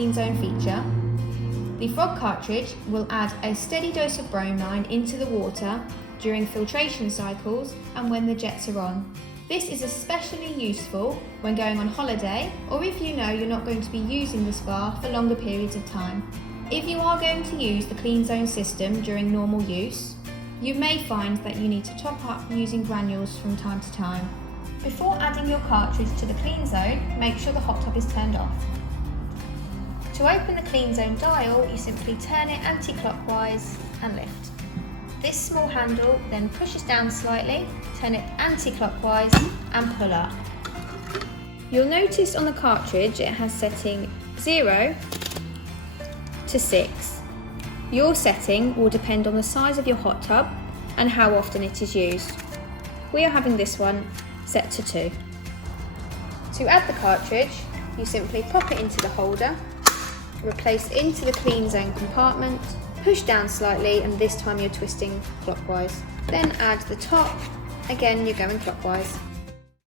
clean zone feature. The frog cartridge will add a steady dose of bromine into the water during filtration cycles and when the jets are on. This is especially useful when going on holiday or if you know you're not going to be using the spa for longer periods of time. If you are going to use the clean zone system during normal use, you may find that you need to top up using granules from time to time. Before adding your cartridge to the clean zone, make sure the hot tub is turned off. To open the clean zone dial, you simply turn it anti-clockwise and lift. This small handle then pushes down slightly, turn it anti-clockwise and pull up. You'll notice on the cartridge it has setting 0 to 6. Your setting will depend on the size of your hot tub and how often it is used. We are having this one set to 2. To add the cartridge, you simply pop it into the holder, replace into the clean zone compartment, push down slightly and this time you're twisting clockwise. Then add the top, again you're going clockwise.